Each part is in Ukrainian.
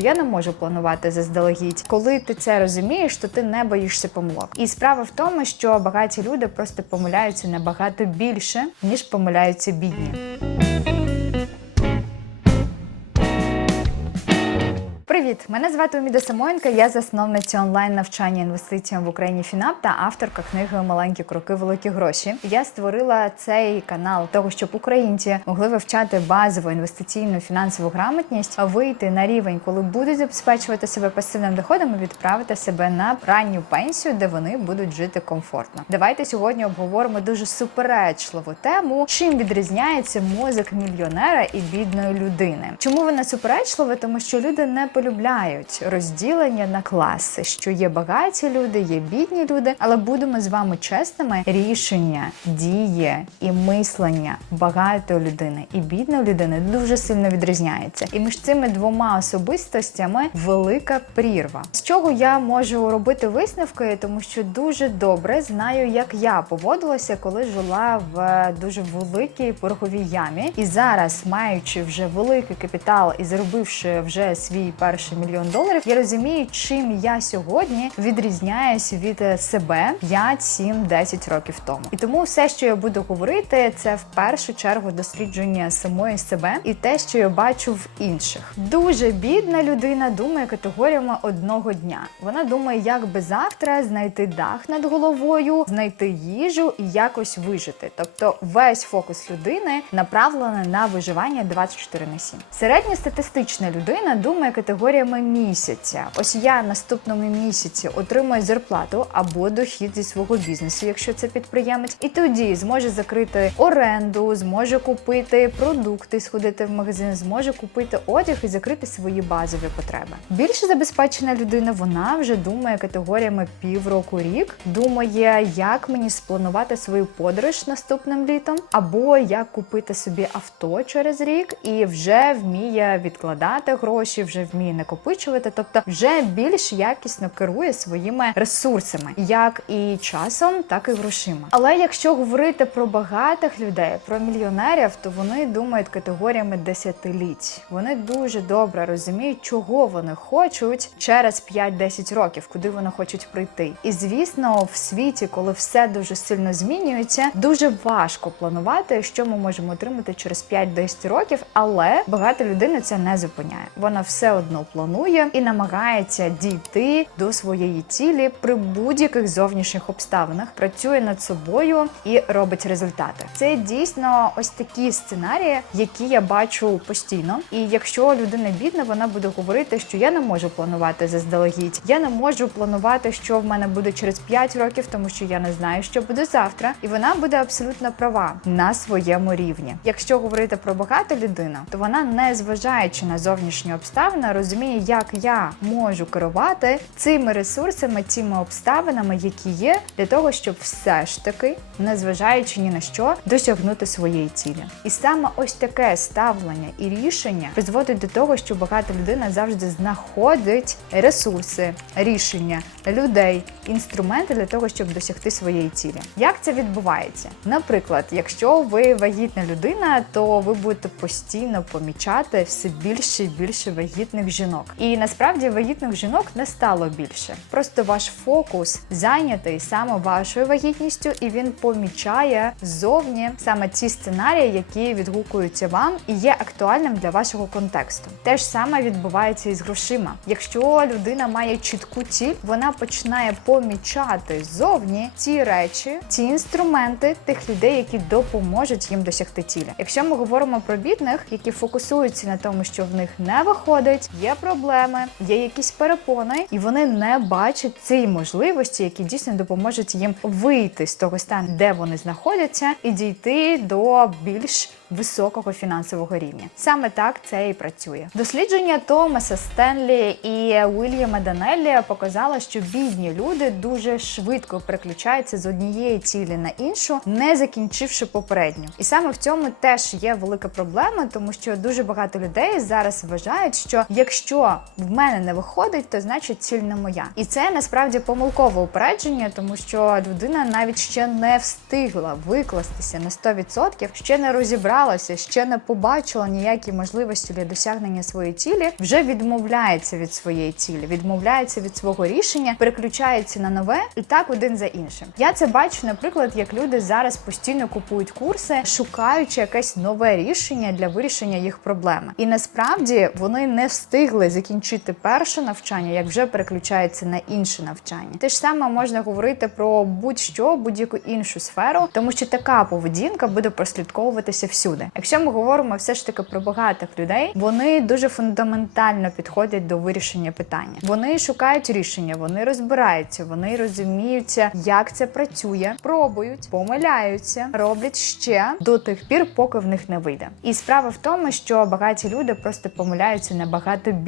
Я не можу планувати заздалегідь. Коли ти це розумієш, то ти не боїшся помилок. І справа в тому, що багаті люди просто помиляються набагато більше, ніж помиляються бідні. Привіт! Мене звати Уміда Самоєнка, я засновниця онлайн навчання інвестиціям в Україні ФІНАП та авторка книги Маленькі кроки, великі гроші. Я створила цей канал того, щоб українці могли вивчати базову інвестиційну фінансову грамотність, вийти на рівень, коли будуть забезпечувати себе пасивним доходом і відправити себе на ранню пенсію, де вони будуть жити комфортно. Давайте сьогодні обговоримо дуже суперечливу тему, чим відрізняється мозок мільйонера і бідної людини. Чому вона суперечлива? Тому що люди не полюбляють розділення на класи, що є багаті люди, є бідні люди. Але будемо з вами чесними: рішення, дії і мислення багатої людини і бідної людини дуже сильно відрізняється. І між цими двома особистостями велика прірва. З чого я можу робити висновки, тому що дуже добре знаю, як я поводилася, коли жила в дуже великій пороховій ямі. І зараз, маючи вже великий капітал і заробивши вже свій перший мільйон доларів, я розумію, чим я сьогодні відрізняюся від е, себе 5, 7, 10 років тому. І тому все, що я буду говорити, це в першу чергу дослідження самої себе і те, що я бачу в інших. Дуже бідна людина думає категоріями одного дня. Вона думає, як би завтра знайти дах над головою, знайти їжу і якось вижити. Тобто весь фокус людини направлений на виживання 24 на 7. Середньостатистична людина думає категоріями місяця. Ось я наступному місяці отримую зарплату або дохід зі свого бізнесу, якщо це підприємець, і тоді зможе закрити оренду, зможе купити продукти, сходити в магазин, зможе купити одяг і закрити свої базові потреби. Більше забезпечена людина, вона вже думає категоріями півроку рік, думає, як мені спланувати свою подорож наступним літом, або як купити собі авто через рік, і вже вміє відкладати гроші, вже вміє накопичувати, тобто вже більш якісно керує своїми ресурсами, як і часом, так і грошима. Але якщо говорити про багатих людей, про мільйонерів, то вони думають категоріями десятиліть. Вони дуже добре розуміють, чого вони хочуть через 5-10 років, куди вони хочуть прийти. І звісно, в світі, коли все дуже сильно змінюється, дуже важко планувати, що ми можемо отримати через 5-10 років, але багата людина це не зупиняє. Вона все одно планує і намагається дійти до своєї цілі при будь-яких зовнішніх обставинах, працює над собою і робить результати. Це дійсно ось такі сценарії, які я бачу постійно. І якщо людина бідна, вона буде говорити, що я не можу планувати заздалегідь, я не можу планувати, що в мене буде через 5 років, тому що я не знаю, що буде завтра, і вона буде абсолютно права на своєму рівні. Якщо говорити про багату людину, то вона, не зважаючи на зовнішні обставини, розуміє, як я можу керувати цими ресурсами, цими обставинами, які є, для того, щоб все ж таки, незважаючи ні на що, досягнути своєї цілі. І саме ось таке ставлення і рішення призводить до того, що багата людина завжди знаходить ресурси, рішення, людей, інструменти для того, щоб досягти своєї цілі. Як це відбувається? Наприклад, якщо ви вагітна людина, то ви будете постійно помічати все більше і більше вагітних жінок. І насправді вагітних жінок не стало більше. Просто ваш фокус зайнятий саме вашою вагітністю, і він помічає ззовні саме ті сценарії, які відгукуються вам і є актуальним для вашого контексту. Те ж саме відбувається і з грошима. Якщо людина має чітку ціль, вона починає помічати ззовні ті речі, ті інструменти тих людей, які допоможуть їм досягти цілі. Якщо ми говоримо про бідних, які фокусуються на тому, що в них не виходить, є проблеми, є якісь перепони, і вони не бачать цієї можливості, які дійсно допоможуть їм вийти з того стану, де вони знаходяться, і дійти до більш високого фінансового рівня. Саме так це і працює. Дослідження Томаса Стенлі і Уільяма Данеллі показало, що бідні люди дуже швидко переключаються з однієї цілі на іншу, не закінчивши попередню. І саме в цьому теж є велика проблема, тому що дуже багато людей зараз вважають, що якщо якщо в мене не виходить, то значить ціль не моя. І це насправді помилкове упередження, тому що людина навіть ще не встигла викластися на 100%, ще не розібралася, ще не побачила ніякі можливості для досягнення своєї цілі, вже відмовляється від своєї цілі, відмовляється від свого рішення, переключається на нове і так один за іншим. Я це бачу, наприклад, як люди зараз постійно купують курси, шукаючи якесь нове рішення для вирішення їх проблеми. І насправді вони не встигли закінчити перше навчання, як вже переключаються на інше навчання. Те ж саме можна говорити про будь-що, будь-яку іншу сферу, тому що така поведінка буде прослідковуватися всюди. Якщо ми говоримо все ж таки про багатих людей, вони дуже фундаментально підходять до вирішення питання. Вони шукають рішення, вони розбираються, вони розуміються, як це працює, пробують, помиляються, роблять ще до тих пір, поки в них не вийде. І справа в тому, що багаті люди просто помиляються набагато більше,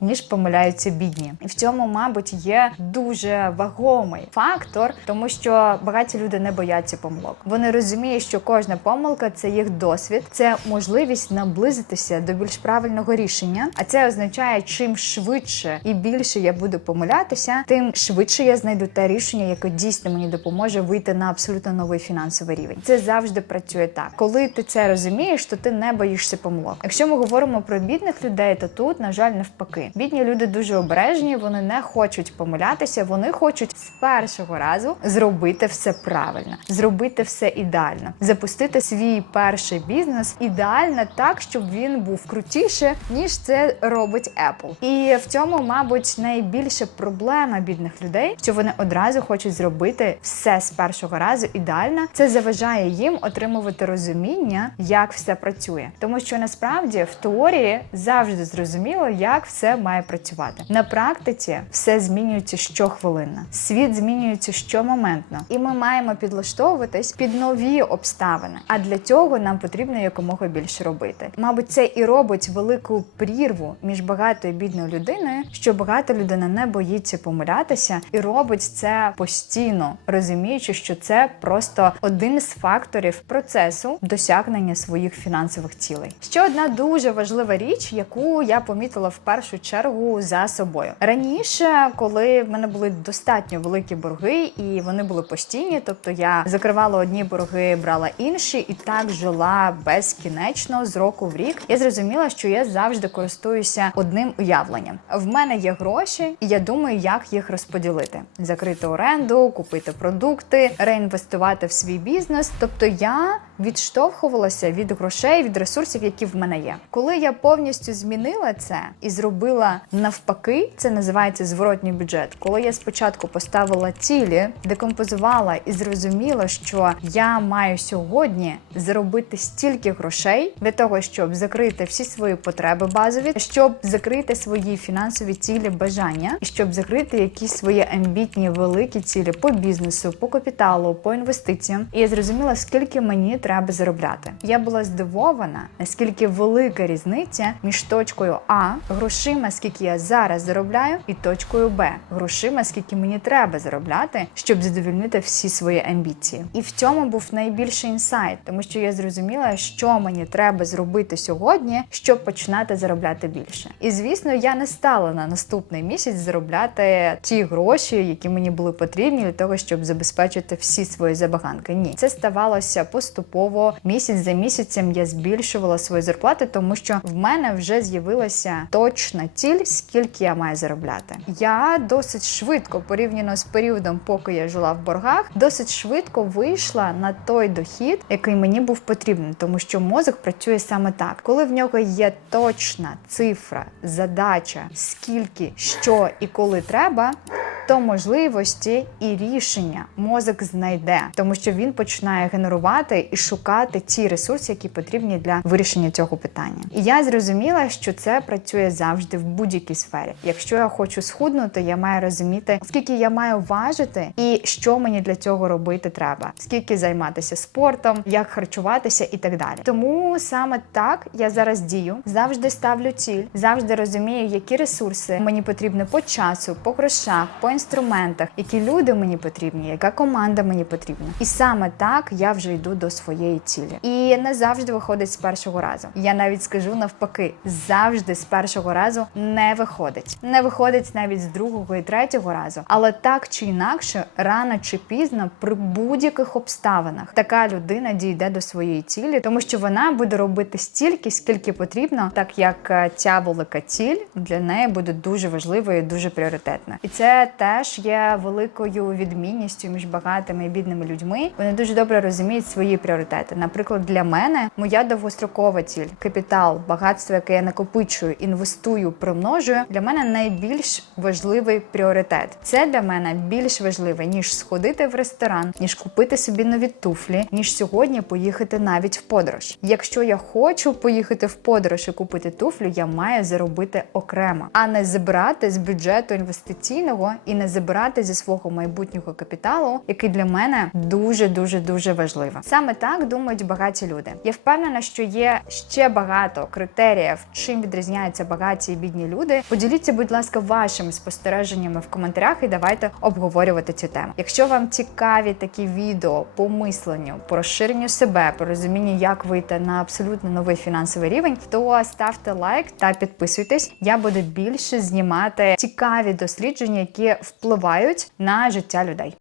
ніж помиляються бідні. І в цьому, мабуть, є дуже вагомий фактор, тому що багаті люди не бояться помилок. Вони розуміють, що кожна помилка це їх досвід, це можливість наблизитися до більш правильного рішення. А це означає, чим швидше і більше я буду помилятися, тим швидше я знайду те рішення, яке дійсно мені допоможе вийти на абсолютно новий фінансовий рівень. Це завжди працює так. Коли ти це розумієш, то ти не боїшся помилок. Якщо ми говоримо про бідних людей, то тут, на жаль, навпаки, бідні люди дуже обережні, вони не хочуть помилятися, вони хочуть з першого разу зробити все правильно, зробити все ідеально, запустити свій перший бізнес ідеально так, щоб він був крутіше, ніж це робить Apple. І в цьому, мабуть, найбільша проблема бідних людей, що вони одразу хочуть зробити все з першого разу ідеально. Це заважає їм отримувати розуміння, як все працює, тому що насправді в теорії завжди зрозуміло, як все має працювати. На практиці все змінюється щохвилинно. Світ змінюється щомоментно, і ми маємо підлаштовуватись під нові обставини. А для цього нам потрібно якомога більше робити. Мабуть, це і робить велику прірву між багатою і бідною людиною, що багата людина не боїться помилятися і робить це постійно, розуміючи, що це просто один з факторів процесу досягнення своїх фінансових цілей. Ще одна дуже важлива річ, яку я помітила в першу чергу за собою раніше, коли в мене були достатньо великі борги, і вони були постійні, тобто я закривала одні борги, брала інші, і так жила безкінечно з року в рік. Я зрозуміла, що я завжди користуюся одним уявленням. В мене є гроші, і я думаю, як їх розподілити: закрити оренду, купити продукти, реінвестувати в свій бізнес. Тобто я відштовхувалася від грошей, від ресурсів, які в мене є. Коли я повністю змінила це і зробила навпаки, це називається зворотній бюджет. Коли я спочатку поставила цілі, декомпозувала і зрозуміла, що я маю сьогодні заробити стільки грошей для того, щоб закрити всі свої потреби базові, щоб закрити свої фінансові цілі, бажання, і щоб закрити якісь свої амбітні великі цілі по бізнесу, по капіталу, по інвестиціям. І я зрозуміла, скільки мені треба заробляти. Я була здивована, наскільки велика різниця між точкою А, грошима, скільки я зараз заробляю, і точкою Б, грошима, скільки мені треба заробляти, щоб задовільнити всі свої амбіції. І в цьому був найбільший інсайт, тому що я зрозуміла, що мені треба зробити сьогодні, щоб починати заробляти більше. І звісно, я не стала на наступний місяць заробляти ті гроші, які мені були потрібні для того, щоб забезпечити всі свої забаганки. Ні, це ставалося поступово. Місяць за місяцем я збільшувала свої зарплати, тому що в мене вже з'явилася точна ціль, скільки я маю заробляти. Я досить швидко, порівняно з періодом, поки я жила в боргах, досить швидко вийшла на той дохід, який мені був потрібен, тому що мозок працює саме так, коли в нього є точна цифра, задача, скільки, що і коли треба. То можливості і рішення мозок знайде, тому що він починає генерувати і шукати ті ресурси, які потрібні для вирішення цього питання. І я зрозуміла, що це працює завжди в будь-якій сфері. Якщо я хочу схуднути, я маю розуміти, скільки я маю важити і що мені для цього робити треба, скільки займатися спортом, як харчуватися і так далі. Тому саме так я зараз дію, завжди ставлю ціль, завжди розумію, які ресурси мені потрібні по часу, по грошах, по інструментах, які люди мені потрібні, яка команда мені потрібна. І саме так я вже йду до своєї цілі. І не завжди виходить з першого разу. Я навіть скажу навпаки, завжди з першого разу не виходить. Не виходить навіть з другого і третього разу. Але так чи інакше, рано чи пізно, при будь-яких обставинах, така людина дійде до своєї цілі, тому що вона буде робити стільки, скільки потрібно, так як е, ця велика ціль для неї буде дуже важливою, і дуже пріоритетною. І це теж є великою відмінністю між багатими і бідними людьми. Вони дуже добре розуміють свої пріоритети. Наприклад, для мене моя довгострокова ціль, капітал, багатство, яке я накопичую, інвестую, примножую, для мене найбільш важливий пріоритет. Це для мене більш важливе ніж сходити в ресторан, ніж купити собі нові туфлі, ніж сьогодні поїхати навіть в подорож. Якщо я хочу поїхати в подорож і купити туфлю, я маю заробити окремо, а не забирати з бюджету інвестиційного і не забирати зі свого майбутнього капіталу, який для мене дуже дуже дуже важливо. Саме так думають багаті люди. Я впевнена, що є ще багато критеріїв, чим відрізняються багаті і бідні люди. Поділіться, будь ласка, вашими спостереженнями в коментарях і давайте обговорювати цю тему. Якщо вам цікаві такі відео по мисленню, по розширенню себе, по розумінню, як вийти на абсолютно новий фінансовий рівень, то ставте лайк та підписуйтесь. Я буду більше знімати цікаві дослідження, які впливають на життя людей.